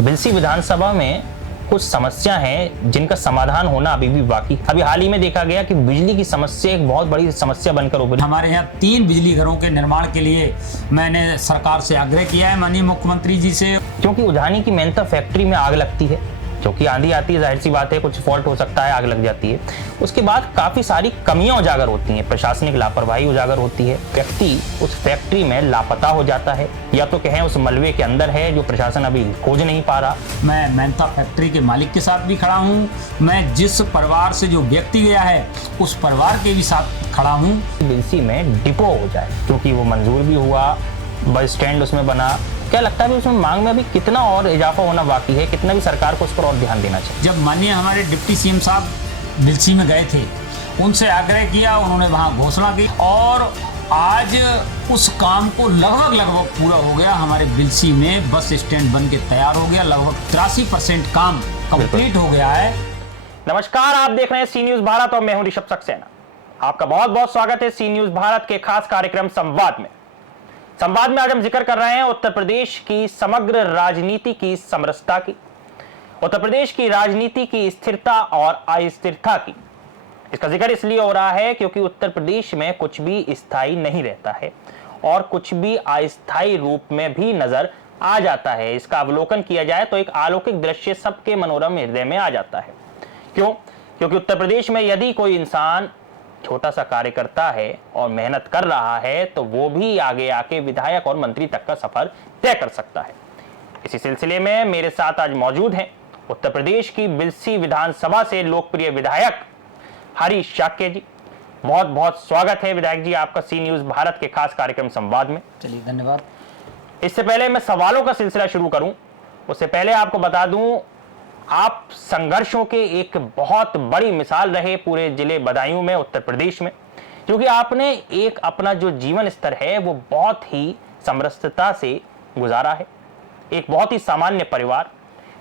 बिलसी विधानसभा में कुछ समस्या हैं जिनका समाधान होना अभी भी बाकी। अभी हाल ही में देखा गया कि बिजली की समस्या एक बहुत बड़ी समस्या बनकर उभरी। हमारे यहाँ 3 बिजली घरों के निर्माण के लिए मैंने सरकार से आग्रह किया है, माननीय मुख्यमंत्री जी से। क्योंकि उधानी की मेहनता फैक्ट्री में आग लगती है, क्योंकि आंधी आती है, जाहिर सी बात है कुछ फॉल्ट हो सकता है, आग लग जाती है। उसके बाद काफी सारी कमियां उजागर होती हैं, प्रशासनिक लापरवाही उजागर होती है। व्यक्ति उस फैक्ट्री में लापता हो जाता है, या तो कहें उस मलबे के अंदर है जो प्रशासन अभी खोज नहीं पा रहा। मैं मेहनता फैक्ट्री के मालिक के साथ भी खड़ा हूँ। मैं जिस परिवार से जो व्यक्ति गया है उस परिवार के भी साथ खड़ा हूँ। बिलसी में डिपो हो जाए, क्योंकि वो मंजूर भी हुआ, बस स्टैंड उसमें बना। क्या लगता है उसमें मांग में अभी कितना और इजाफा होना बाकी है, कितना भी सरकार को उस पर और ध्यान देना चाहिए? जब माननीय हमारे डिप्टी सीएम साहब बिलसी में गए थे, उनसे आग्रह किया, उन्होंने वहां घोषणा की और आज उस काम को लगभग पूरा हो गया। हमारे बिलसी में बस स्टैंड बन के तैयार हो गया, लगभग 83% काम कंप्लीट हो गया है। नमस्कार, आप देख रहे हैं सी न्यूज भारत और मैं हूं ऋषभ सक्सेना। आपका बहुत बहुत स्वागत है सी न्यूज भारत के खास कार्यक्रम संवाद में। संवाद में आज हम जिक्र कर रहे हैं उत्तर प्रदेश की समग्र राजनीति की समरसता की, उत्तर प्रदेश की राजनीति की स्थिरता और अस्थिरता की। इसका जिक्र इसलिए हो रहा है क्योंकि उत्तर प्रदेश में कुछ भी स्थायी नहीं रहता है और कुछ भी अस्थायी रूप में भी नजर आ जाता है। इसका अवलोकन किया जाए तो एक अलौकिक दृश्य सबके मनोरम हृदय में आ जाता है। क्यों? क्योंकि उत्तर प्रदेश में यदि कोई इंसान छोटा सा कार्य करता है और मेहनत कर रहा है तो वो भी आगे आके विधायक और मंत्री तक का सफर तय कर सकता है। इसी सिलसिले में मेरे साथ आज मौजूद हैं उत्तर प्रदेश की बिलसी विधानसभा से लोकप्रिय विधायक हरीश शाक्य जी। बहुत बहुत स्वागत है विधायक जी आपका सी न्यूज भारत के खास कार्यक्रम संवाद में। चलिए, धन्यवाद। इससे पहले मैं सवालों का सिलसिला शुरू करूं, उससे पहले आपको बता दूं, आप संघर्षों के एक बहुत बड़ी मिसाल रहे पूरे जिले बदायूं में, उत्तर प्रदेश में, क्योंकि आपने एक अपना जो जीवन स्तर है वो बहुत ही समरसता से गुजारा है। एक बहुत ही सामान्य परिवार,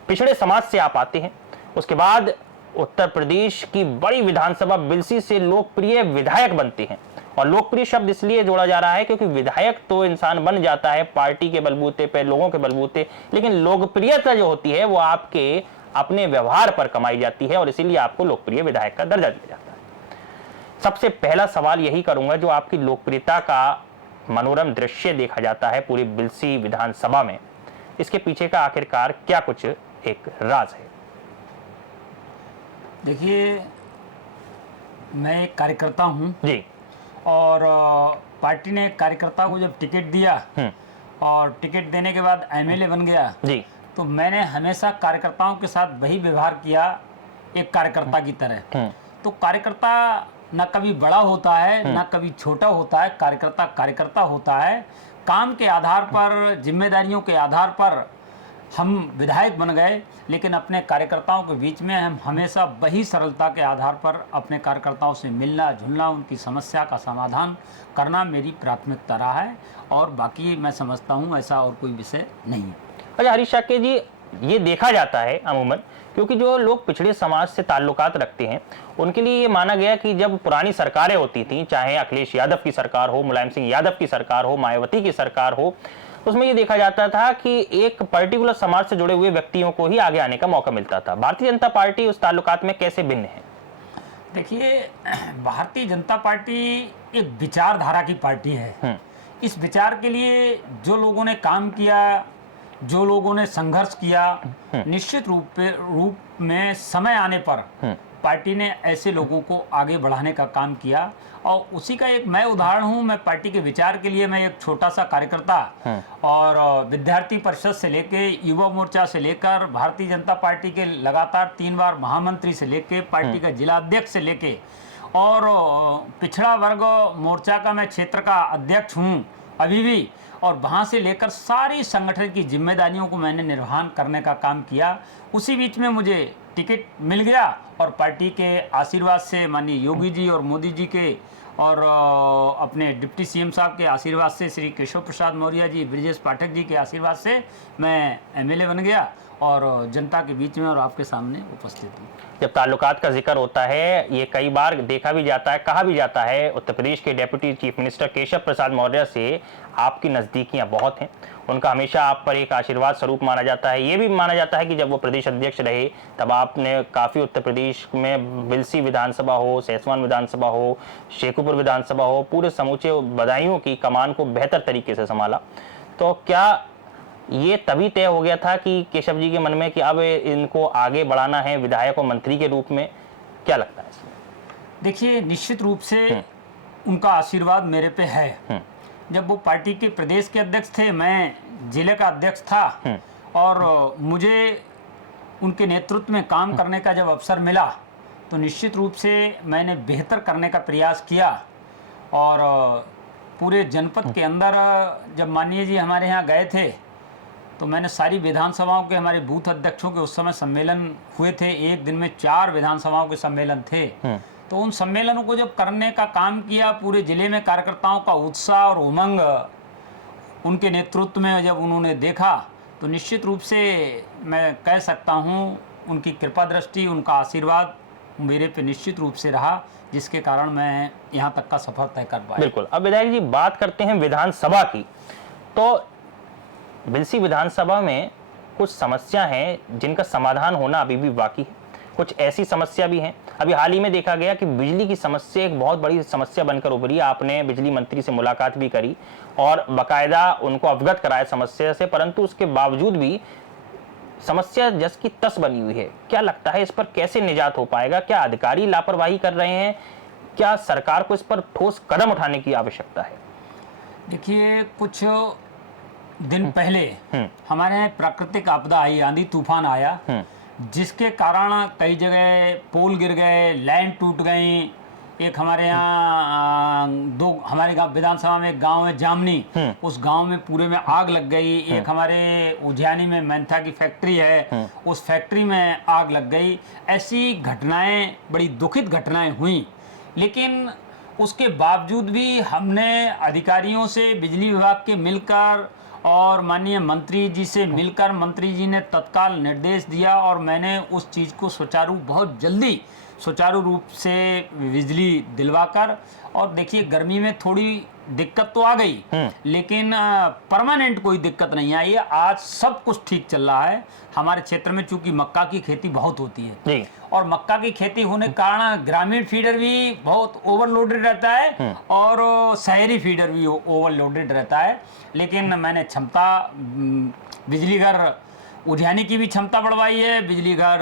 पिछड़े समाज से आप आते हैं। उसके बाद उत्तर प्रदेश की बड़ी विधानसभा बिलसी से लोकप्रिय विधायक बनते हैं। और लोकप्रिय शब्द इसलिए जोड़ा जा रहा है क्योंकि विधायक तो इंसान बन जाता है पार्टी के बलबूते पे, लोगों के बलबूते, लेकिन लोकप्रियता जो होती है वो आपके अपने व्यवहार पर कमाई जाती है और इसीलिए आपको लोकप्रिय विधायक का दर्जा दिया जाता है। सबसे पहला सवाल यही करूंगा, जो आपकी लोकप्रियता का मनोरम दृश्य देखा जाता है पूरी बिलसी विधानसभा में, इसके पीछे का आखिरकार क्या कुछ एक राज है? देखिए, मैं एक कार्यकर्ता हूं जी, और पार्टी ने कार्यकर्ता को जब टिकट दिया और टिकट देने के बाद एमएलए बन गया जी, तो मैंने हमेशा कार्यकर्ताओं के साथ वही व्यवहार किया, एक कार्यकर्ता की तरह। तो कार्यकर्ता न कभी बड़ा होता है न कभी छोटा होता है, कार्यकर्ता कार्यकर्ता होता है। काम के आधार पर, जिम्मेदारियों के आधार पर हम विधायक बन गए, लेकिन अपने कार्यकर्ताओं के बीच में हम हमेशा वही सरलता के आधार पर अपने कार्यकर्ताओं से मिलना जुलना, उनकी समस्या का समाधान करना मेरी प्राथमिकता रहा है। और बाकी मैं समझता हूँ ऐसा और कोई विषय नहीं है। अच्छा हरीश शाक्य जी, ये देखा जाता है अमूमन, क्योंकि जो लोग पिछड़े समाज से ताल्लुकात रखते हैं उनके लिए ये माना गया कि जब पुरानी सरकारें होती थी, चाहे अखिलेश यादव की सरकार हो, मुलायम सिंह यादव की सरकार हो, मायावती की सरकार हो, उसमें ये देखा जाता था कि एक पर्टिकुलर समाज से जुड़े हुए व्यक्तियों को ही आगे आने का मौका मिलता था। भारतीय जनता पार्टी उस ताल्लुकात में कैसे भिन्न है? देखिए, भारतीय जनता पार्टी एक विचारधारा की पार्टी है। इस विचार के लिए जो लोगों ने काम किया, जो लोगों ने संघर्ष किया, निश्चित रूप में समय आने पर पार्टी ने ऐसे लोगों को आगे बढ़ाने का काम किया। और उसी का एक मैं उदाहरण हूं। मैं पार्टी के विचार के लिए मैं एक छोटा सा कार्यकर्ता और विद्यार्थी परिषद से लेके, युवा मोर्चा से लेकर, भारतीय जनता पार्टी के लगातार 3 बार महामंत्री से लेके, पार्टी का जिला अध्यक्ष से लेके और पिछड़ा वर्ग मोर्चा का मैं क्षेत्र का अध्यक्ष हूँ अभी भी। और वहाँ से लेकर सारी संगठन की जिम्मेदारियों को मैंने निर्वहन करने का काम किया। उसी बीच में मुझे टिकट मिल गया और पार्टी के आशीर्वाद से, माननीय योगी जी और मोदी जी के और अपने डिप्टी सीएम साहब के आशीर्वाद से, श्री केशव प्रसाद मौर्य जी, ब्रिजेश पाठक जी के आशीर्वाद से मैं एमएलए बन गया और जनता के बीच में और आपके सामने उपस्थित हूँ। जब ताल्लुकात का जिक्र होता है, ये कई बार देखा भी जाता है, कहा भी जाता है, उत्तर प्रदेश के deputy chief minister Keshav Prasad Maurya से आपकी नज़दीकियां बहुत हैं। उनका हमेशा आप पर एक आशीर्वाद स्वरूप माना जाता है। ये भी माना जाता है कि जब वो प्रदेश अध्यक्ष रहे तब आपने काफ़ी उत्तर प्रदेश में बिलसी विधानसभा हो, सैसवान विधानसभा हो, शेखुपुर विधानसभा हो, पूरे समूचे बदायूं की कमान को बेहतर तरीके से संभाला। तो क्या ये तभी तय हो गया था कि केशव जी के मन में कि अब इनको आगे बढ़ाना है विधायक और मंत्री के रूप में? क्या लगता है इसमें? देखिए, निश्चित रूप से उनका आशीर्वाद मेरे पे है। जब वो पार्टी के प्रदेश के अध्यक्ष थे, मैं जिले का अध्यक्ष था, और मुझे उनके नेतृत्व में काम करने का जब अवसर मिला तो निश्चित रूप से मैंने बेहतर करने का प्रयास किया। और पूरे जनपद के अंदर जब माननीय जी हमारे यहाँ गए थे तो मैंने सारी विधानसभाओं के, हमारे बूथ अध्यक्षों के उस समय सम्मेलन हुए थे, एक दिन में 4 विधानसभाओं के सम्मेलन थे। तो उन सम्मेलनों को जब करने का काम किया, पूरे जिले में कार्यकर्ताओं का उत्साह और उमंग उनके नेतृत्व में जब उन्होंने देखा तो निश्चित रूप से मैं कह सकता हूँ उनकी कृपा दृष्टि, उनका आशीर्वाद मेरे पे निश्चित रूप से रहा, जिसके कारण मैं यहाँ तक का सफर तय कर पाया। बिल्कुल। अब विधायक जी बात करते हैं विधानसभा की, तो बिलसी विधानसभा में कुछ समस्या हैं जिनका समाधान होना अभी भी बाकी है। कुछ ऐसी समस्या भी हैं, अभी हाल ही में देखा गया कि बिजली की समस्या एक बहुत बड़ी समस्या बनकर उभरी। आपने बिजली मंत्री से मुलाकात भी करी और बाकायदा उनको अवगत कराया समस्या से, परंतु उसके बावजूद भी समस्या जस की तस बनी हुई है। क्या लगता है इस पर कैसे निजात हो पाएगा? क्या अधिकारी लापरवाही कर रहे हैं? क्या सरकार को इस पर ठोस कदम उठाने की आवश्यकता है? देखिए, कुछ दिन पहले हमारे यहाँ प्राकृतिक आपदा आई, आंधी तूफान आया, जिसके कारण कई जगह पोल गिर गए, लाइन टूट गई। एक हमारे यहाँ हमारे गांव विधानसभा में एक गांव है जामनी, उस गांव में पूरे में आग लग गई। एक हमारे उज्जैनी में मैंथा की फैक्ट्री है, उस फैक्ट्री में आग लग गई। ऐसी घटनाएं, बड़ी दुखित घटनाएं हुई, लेकिन उसके बावजूद भी हमने अधिकारियों से, बिजली विभाग के मिलकर और माननीय मंत्री जी से मिलकर, मंत्री जी ने तत्काल निर्देश दिया और मैंने उस चीज़ को बहुत जल्दी सुचारू रूप से बिजली दिलवाकर, और देखिए गर्मी में थोड़ी दिक्कत तो आ गई, लेकिन परमानेंट कोई दिक्कत नहीं आई है। आज सब कुछ ठीक चल रहा है। हमारे क्षेत्र में चूंकि मक्का की खेती बहुत होती है और मक्का की खेती होने के कारण ग्रामीण फीडर भी बहुत ओवरलोडेड रहता है और शहरी फीडर भी ओवरलोडेड रहता है। लेकिन मैंने क्षमता, बिजली घर उज्जैनी की भी क्षमता बढ़वाई है, बिजली घर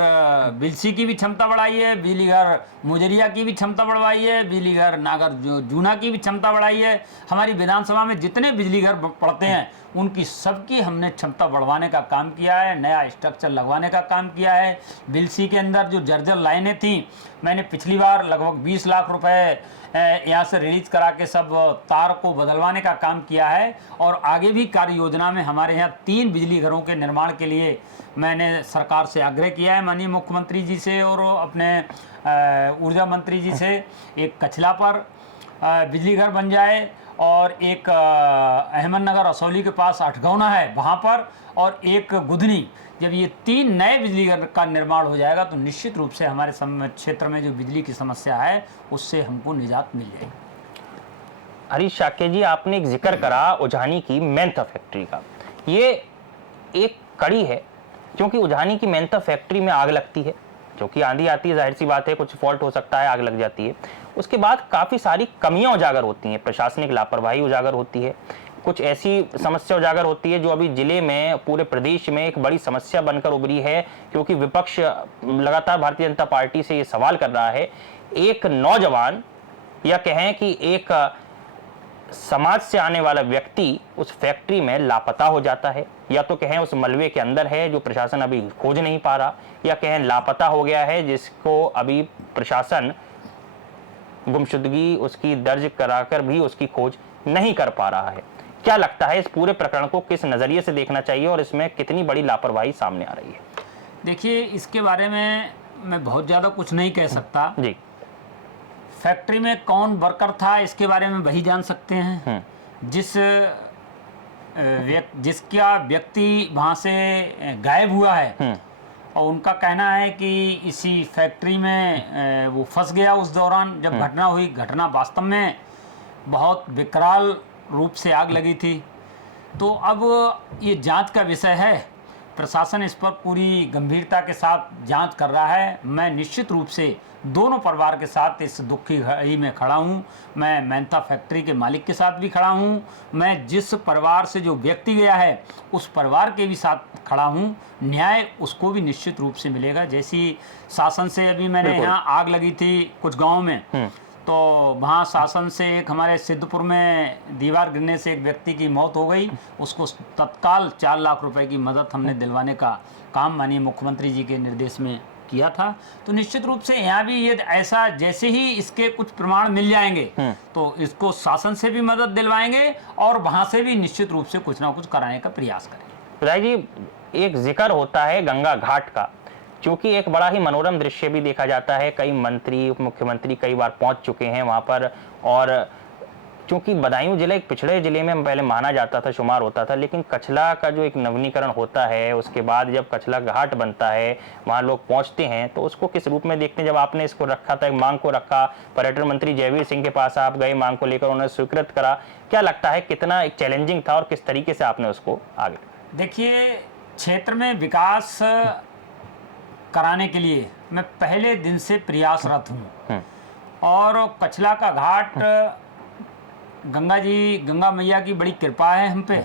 बिलसी की भी क्षमता बढ़ाई है, बिजली घर मुजरिया की भी क्षमता बढ़वाई है, बिजली घर नागर जूना की भी क्षमता बढ़ाई है। हमारी विधानसभा में जितने बिजली घर पड़ते हैं उनकी सबकी हमने क्षमता बढ़वाने का काम किया है, नया स्ट्रक्चर लगवाने का काम किया है। बिलसी के अंदर जो जर्जर लाइनें थीं, मैंने पिछली बार लगभग 20 लाख रुपए यहाँ से रिलीज करा के सब तार को बदलवाने का काम किया है। और आगे भी कार्य योजना में हमारे यहाँ 3 बिजली घरों के निर्माण के लिए मैंने सरकार से आग्रह किया है, माननीय मुख्यमंत्री जी से और अपने ऊर्जा मंत्री जी से। एक कछला पर बिजली घर बन जाए और एक अहमदनगर असौली के पास अठगौना है वहाँ पर, और एक गुधनी। जब ये 3 नए बिजली घर का निर्माण हो जाएगा तो निश्चित रूप से हमारे क्षेत्र में जो बिजली की समस्या है उससे हमको निजात मिल जाएगी। हरीश शाक्य जी, आपने एक जिक्र करा उज्जैनी की मेंथा फैक्ट्री का। ये एक कड़ी है क्योंकि उज्जैनी की मेंथा फैक्ट्री में आग लगती है, जो कि आंधी आती है, जाहिर सी बात है, कुछ फॉल्ट हो सकता है, आग लग जाती है। उसके बाद काफ़ी सारी कमियां उजागर होती हैं, प्रशासनिक लापरवाही उजागर होती है, कुछ ऐसी समस्या उजागर होती है जो अभी जिले में, पूरे प्रदेश में एक बड़ी समस्या बनकर उभरी है, क्योंकि विपक्ष लगातार भारतीय जनता पार्टी से ये सवाल कर रहा है। एक नौजवान या कहें कि एक समाज से आने वाला व्यक्ति उस फैक्ट्री में लापता हो जाता है, या तो कहें उस मलबे के अंदर है जो प्रशासन अभी खोज नहीं पा रहा, या कहें लापता हो गया है जिसको अभी प्रशासन गुमशुदगी उसकी दर्ज कराकर भी उसकी खोज नहीं कर पा रहा है। क्या लगता है इस पूरे प्रकरण को किस नजरिए से देखना चाहिए और इसमें कितनी बड़ी लापरवाही सामने आ रही है? देखिए, इसके बारे में मैं बहुत ज़्यादा कुछ नहीं कह सकता जी। फैक्ट्री में कौन वर्कर था इसके बारे में वही जान सकते हैं, जिसका व्यक्ति वहाँ से गायब हुआ है, और उनका कहना है कि इसी फैक्ट्री में वो फंस गया उस दौरान जब घटना हुई। घटना वास्तव में बहुत विकराल रूप से आग लगी थी। तो अब ये जांच का विषय है, प्रशासन इस पर पूरी गंभीरता के साथ जांच कर रहा है। मैं निश्चित रूप से दोनों परिवार के साथ इस दुख की घड़ी में खड़ा हूँ। मैं मेहता फैक्ट्री के मालिक के साथ भी खड़ा हूँ, मैं जिस परिवार से जो व्यक्ति गया है उस परिवार के भी साथ खड़ा हूँ। न्याय उसको भी निश्चित रूप से मिलेगा। जैसी शासन से अभी मैंने यहाँ आग लगी थी कुछ गाँव में, तो वहाँ शासन से एक हमारे सिद्धपुर में दीवार गिरने से एक व्यक्ति की मौत हो गई, उसको तत्काल 4 लाख रुपए की मदद हमने दिलवाने का काम माननीय मुख्यमंत्री जी के निर्देश में किया था। तो निश्चित रूप से यहाँ भी ये ऐसा, जैसे ही इसके कुछ प्रमाण मिल जाएंगे तो इसको शासन से भी मदद दिलवाएंगे और वहाँ से भी निश्चित रूप से कुछ ना कुछ कराने का प्रयास करेंगे। विधायक जी, एक जिक्र होता है गंगा घाट का, क्योंकि एक बड़ा ही मनोरम दृश्य भी देखा जाता है। कई मंत्री, उप मुख्यमंत्री कई बार पहुंच चुके हैं वहां पर, और क्योंकि बदायूं जिला एक पिछड़े जिले में पहले माना जाता था, शुमार होता था, लेकिन कछला का जो एक नवीनीकरण होता है, उसके बाद जब कछला घाट बनता है वहां लोग पहुंचते हैं, तो उसको किस रूप में देखते हैं? जब आपने इसको रखा था, एक मांग को रखा, पर्यटन मंत्री जयवीर सिंह के पास आप गए, मांग को लेकर उन्होंने स्वीकृत करा, क्या लगता है कितना एक चैलेंजिंग था और किस तरीके से आपने उसको आगे? देखिए, क्षेत्र में विकास कराने के लिए मैं पहले दिन से प्रयासरत हूँ और कछला का घाट, गंगा मैया की बड़ी कृपा है हम पे,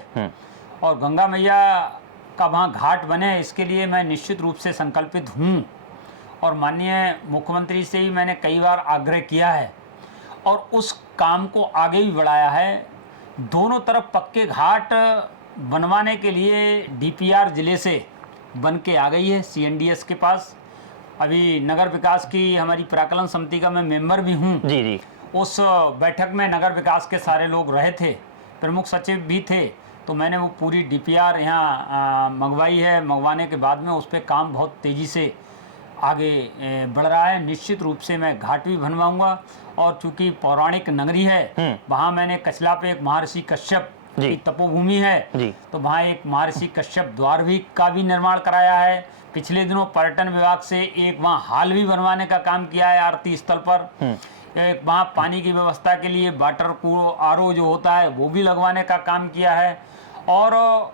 और गंगा मैया का वहाँ घाट बने इसके लिए मैं निश्चित रूप से संकल्पित हूँ। और माननीय मुख्यमंत्री से भी मैंने कई बार आग्रह किया है और उस काम को आगे भी बढ़ाया है। दोनों तरफ पक्के घाट बनवाने के लिए डीपीआर जिले से बन के आ गई है सीएनडीएस के पास। अभी नगर विकास की हमारी प्राकलन समिति का मैं मेंबर भी हूँ। जी जी। उस बैठक में नगर विकास के सारे लोग रहे थे, प्रमुख सचिव भी थे, तो मैंने वो पूरी डीपीआर यहाँ मंगवाई है। मंगवाने के बाद में उस पर काम बहुत तेज़ी से आगे बढ़ रहा है। निश्चित रूप से मैं घाट भी बनवाऊँगा, और चूँकि पौराणिक नगरी है, वहाँ मैंने कछला पे एक महर्षि कश्यप की तपोभूमि है, तो वहाँ एक महर्षि कश्यप द्वार भी का भी निर्माण कराया है। पिछले दिनों पर्यटन विभाग से एक वहाँ हाल भी बनवाने का काम किया है आरती स्थल पर। एक वहाँ पानी की व्यवस्था के लिए वाटर कूलर आरओ जो होता है वो भी लगवाने का काम किया है। और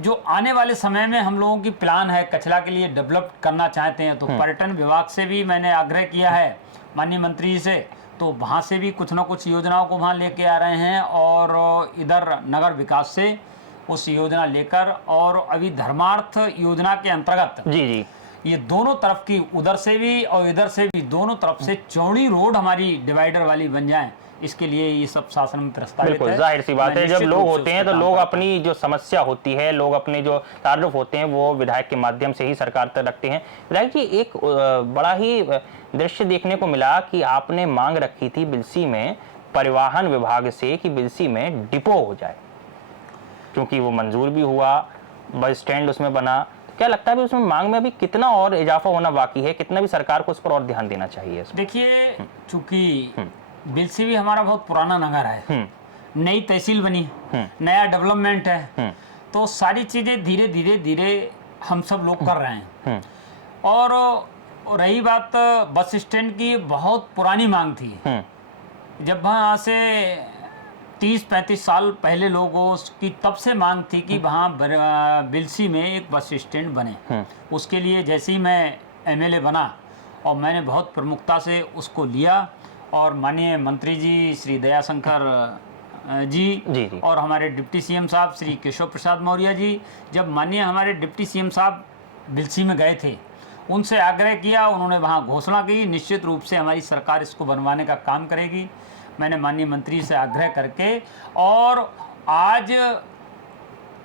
जो आने वाले समय में हम लोगों की प्लान है कछला के लिए डेवलप करना चाहते हैं, तो पर्यटन विभाग से भी मैंने आग्रह किया है माननीय मंत्री से, तो वहाँ से भी कुछ ना कुछ योजनाओं को वहाँ लेके आ रहे हैं, और इधर नगर विकास से उस योजना लेकर, और अभी धर्मार्थ योजना के अंतर्गत जी जी ये दोनों तरफ की, उधर से भी और इधर से भी, दोनों तरफ से चौड़ी रोड हमारी डिवाइडर वाली बन जाए, इसके लिए ये सब शासन में प्रस्तावित है। बिल्कुल जाहिर सी बात है, जब लोग होते हैं तो लोग अपनी जो समस्या होती है, लोग अपने जो तारुफ होते हैं वो विधायक के माध्यम से ही सरकार तक रखते हैं। विधायक जी, एक बड़ा ही दृश्य देखने को मिला कि आपने मांग रखी थी बिलसी में परिवहन विभाग से कि बिलसी में डिपो हो जाए, क्योंकि वो मंजूर भी हुआ, बस स्टैंड उसमें बना। क्या लगता है भी उसमें मांग में अभी कितना और इजाफा होना बाकी है, कितना भी सरकार को उस पर और ध्यान देना चाहिए? देखिए, चूंकि बिलसी भी हमारा बहुत पुराना नगर है, नई तहसील बनी, नया डेवलपमेंट है, तो सारी चीजें धीरे धीरे धीरे हम सब लोग कर रहे हैं। और रही बात बस स्टैंड की, बहुत पुरानी मांग थी। जब वहाँ से 30-35 साल पहले लोगों की तब से मांग थी कि वहाँ बिलसी में एक बस स्टैंड बने। उसके लिए जैसे ही मैं एमएलए बना और मैंने बहुत प्रमुखता से उसको लिया, और माननीय मंत्री जी श्री दयाशंकर जी और हमारे डिप्टी सीएम साहब श्री केशव प्रसाद मौर्य जी, जब माननीय हमारे डिप्टी सीएम साहब बिलसी में गए थे, उनसे आग्रह किया, उन्होंने वहाँ घोषणा की निश्चित रूप से हमारी सरकार इसको बनवाने का काम करेगी। मैंने माननीय मंत्री से आग्रह करके, और आज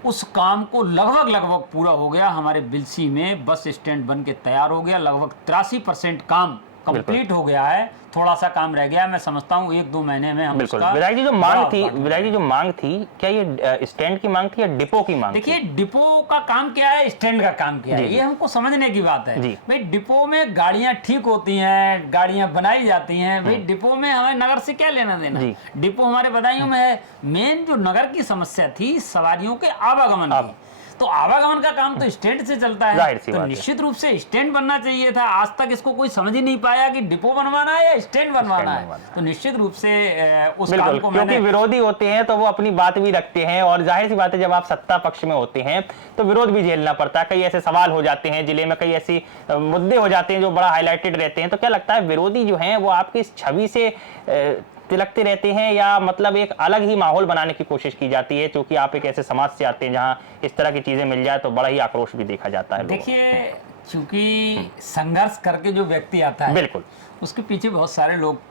उस काम को लगभग पूरा हो गया। हमारे बिलसी में बस स्टैंड बन के तैयार हो गया, लगभग 83% काम कंप्लीट हो गया है। थोड़ा सा काम रह गया, मैं समझता हूँ 1-2 महीने में हम बिल्कुल। उसका विधायक जी, जो मांग थी, क्या ये स्टैंड की मांग थी या डिपो की मांग? देखिए, डिपो का काम क्या है, स्टैंड का काम क्या है, ये हमको समझने की बात है। भाई, डिपो में गाड़ियां ठीक होती हैं, गाड़ियां बनाई जाती हैं, भाई डिपो में हमें नगर से क्या लेना देना। डिपो हमारे बदायूं में है। मेन जो नगर की समस्या थी सवारियों के आवागमन की, तो आवागमन का काम तो स्टैंड से चलता जाहिर है, सी तो बात है। निश्चित रूप से स्टैंड बनना चाहिए था। आज तक इसको कोई समझ ही नहीं पाया कि डिपो बनवाना है या स्टैंड बनवाना है। बनवाना है। तो निश्चित रूप से उस बिल्कुल, काम को क्योंकि मैंने विरोधी होते हैं तो वो अपनी बात भी रखते हैं, और जाहिर सी बात है जब आप सत्ता पक्ष में होते हैं तो विरोध भी झेलना पड़ता है। कई ऐसे सवाल हो जाते हैं जिले में, कई ऐसी मुद्दे हो जाते हैं जो बड़ा हाईलाइटेड रहते हैं। तो क्या लगता है विरोधी जो हैं वो आपकी इस छवि से तिलकते रहते हैं, या मतलब एक अलग ही माहौल बनाने की कोशिश की जाती है, क्योंकि आप एक ऐसे समाज से आते हैं जहां इस तरह की चीजें मिल जाए तो बड़ा ही आक्रोश भी देखा जाता है लोगों में। देखिए, चूंकि संघर्ष करके जो व्यक्ति आता है बिल्कुल। उसके पीछे बहुत सारे लोग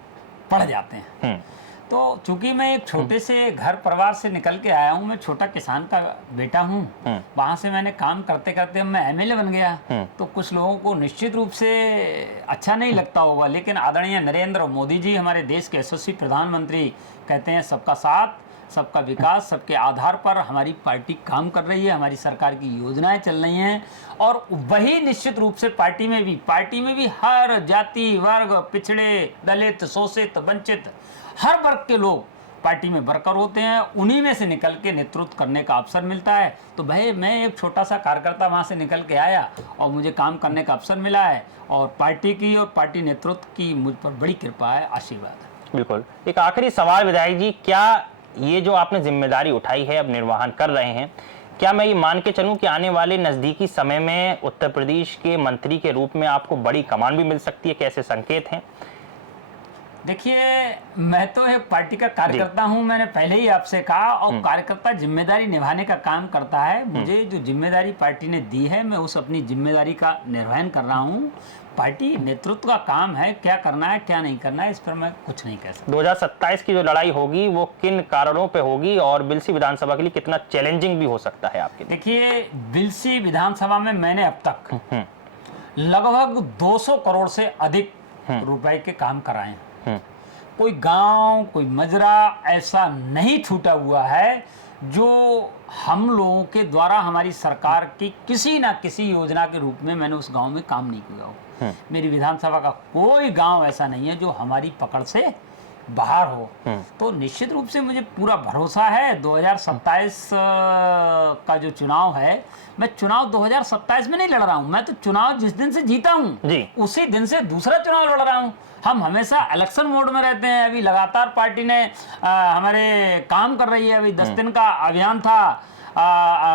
पड़ जाते हैं। तो चूंकि मैं एक छोटे से घर परिवार से निकल के आया हूँ, मैं छोटा किसान का बेटा हूँ, वहाँ से मैंने काम करते करते मैं एमएलए बन गया। तो कुछ लोगों को निश्चित रूप से अच्छा नहीं लगता होगा, लेकिन आदरणीय नरेंद्र मोदी जी हमारे देश के यशस्वी प्रधानमंत्री कहते हैं सबका साथ सबका विकास, सबके आधार पर हमारी पार्टी काम कर रही है, हमारी सरकार की योजनाएं चल रही हैं। और वही निश्चित रूप से पार्टी में भी हर जाति वर्ग, पिछड़े, दलित, शोषित, वंचित हर वर्ग के लोग पार्टी में वर्कर होते हैं। उन्हीं में से निकल के नेतृत्व करने का अवसर मिलता है। तो भाई मैं एक छोटा सा कार्यकर्ता वहाँ से निकल के आया और मुझे काम करने का अवसर मिला है, और पार्टी की और पार्टी नेतृत्व की मुझ पर बड़ी कृपा है, आशीर्वाद है। बिल्कुल। एक आखिरी सवाल विधायक जी, क्या ये जो आपने जिम्मेदारी उठाई है, अब निर्वहन कर रहे हैं, क्या मैं ये मान के चलूं कि आने वाले नजदीकी समय में उत्तर प्रदेश के मंत्री के रूप में आपको बड़ी कमान भी मिल सकती है? कैसे संकेत हैं? देखिए, मैं तो एक पार्टी का कार्यकर्ता हूं, मैंने पहले ही आपसे कहा, और कार्यकर्ता जिम्मेदारी निभाने का काम करता है। मुझे जो जिम्मेदारी पार्टी ने दी है, मैं उस अपनी जिम्मेदारी का निर्वहन कर रहा हूं। पार्टी नेतृत्व का काम है, क्या करना है क्या नहीं करना है, इस पर मैं कुछ नहीं कह सकता। 2027 की जो लड़ाई होगी वो किन कारणों पे होगी, और बिलसी विधानसभा के लिए कितना चैलेंजिंग भी हो सकता है आपके लिए? देखिए, बिलसी विधानसभा में मैंने अब तक लगभग 200 करोड़ से अधिक रुपए के काम कराए हैं। कोई गांव, कोई मजरा ऐसा नहीं छूटा हुआ है जो हम लोगों के द्वारा हमारी सरकार की किसी ना किसी योजना के रूप में मैंने उस गांव में काम नहीं किया हो। मेरी विधानसभा का कोई गांव ऐसा नहीं है जो हमारी पकड़ से बाहर हो। तो निश्चित रूप से मुझे पूरा भरोसा है 2027 का जो चुनाव है, मैं चुनाव 2027 में नहीं लड़ रहा हूं, मैं तो चुनाव जिस दिन से जीता हूं उसी दिन से दूसरा चुनाव लड़ रहा हूं। हम हमेशा इलेक्शन मोड में रहते हैं। अभी लगातार पार्टी ने हमारे काम कर रही है। अभी 10 दिन का अभियान था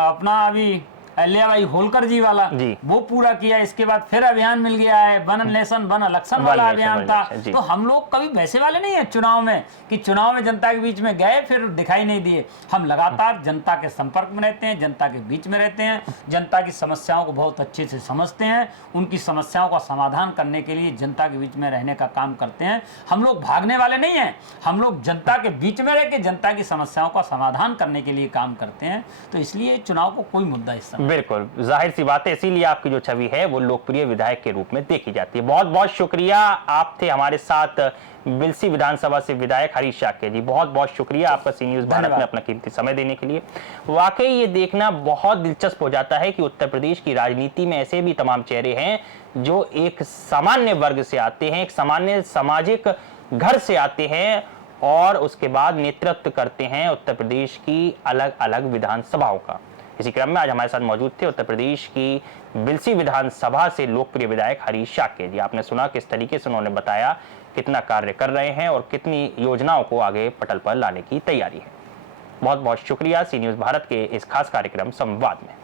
अपना, अभी अल्लिया भाई होलकर जी वाला, वो पूरा किया। इसके बाद फिर अभियान मिल गया है वन नेशन वन इलेक्शन वाला अभियान था। तो हम लोग कभी वैसे वाले नहीं है चुनाव में कि चुनाव में जनता के बीच में गए फिर दिखाई नहीं दिए। हम लगातार जनता के संपर्क में रहते हैं, जनता के बीच में रहते हैं, जनता की समस्याओं को बहुत अच्छे से समझते हैं, उनकी समस्याओं का समाधान करने के लिए जनता के बीच में रहने का काम करते हैं। हम लोग भागने वाले नहीं हैं, हम लोग जनता के बीच में रह के जनता की समस्याओं का समाधान करने के लिए काम करते हैं। तो इसलिए चुनाव को कोई मुद्दा इस समय बिल्कुल जाहिर सी बात है, इसीलिए आपकी जो छवि है वो लोकप्रिय विधायक के रूप में देखी जाती है। बहुत बहुत शुक्रिया, आप थे हमारे साथ बिलसी विधानसभा से विधायक हरीश शाक्य जी। बहुत बहुत शुक्रिया आपका सी न्यूज़ भारत में अपना कीमती समय देने के लिए। वाकई ये देखना बहुत दिलचस्प हो जाता है कि उत्तर प्रदेश की राजनीति में ऐसे भी तमाम चेहरे हैं जो एक सामान्य वर्ग से आते हैं, एक सामान्य सामाजिक घर से आते हैं, और उसके बाद नेतृत्व करते हैं उत्तर प्रदेश की अलग अलग विधानसभाओं का। इसी क्रम में आज हमारे साथ मौजूद थे उत्तर प्रदेश की बिलसी विधानसभा से लोकप्रिय विधायक हरीश शाक्य जी। आपने सुना किस तरीके से उन्होंने बताया कितना कार्य कर रहे हैं और कितनी योजनाओं को आगे पटल पर लाने की तैयारी है। बहुत बहुत शुक्रिया सी न्यूज़ भारत के इस खास कार्यक्रम संवाद में।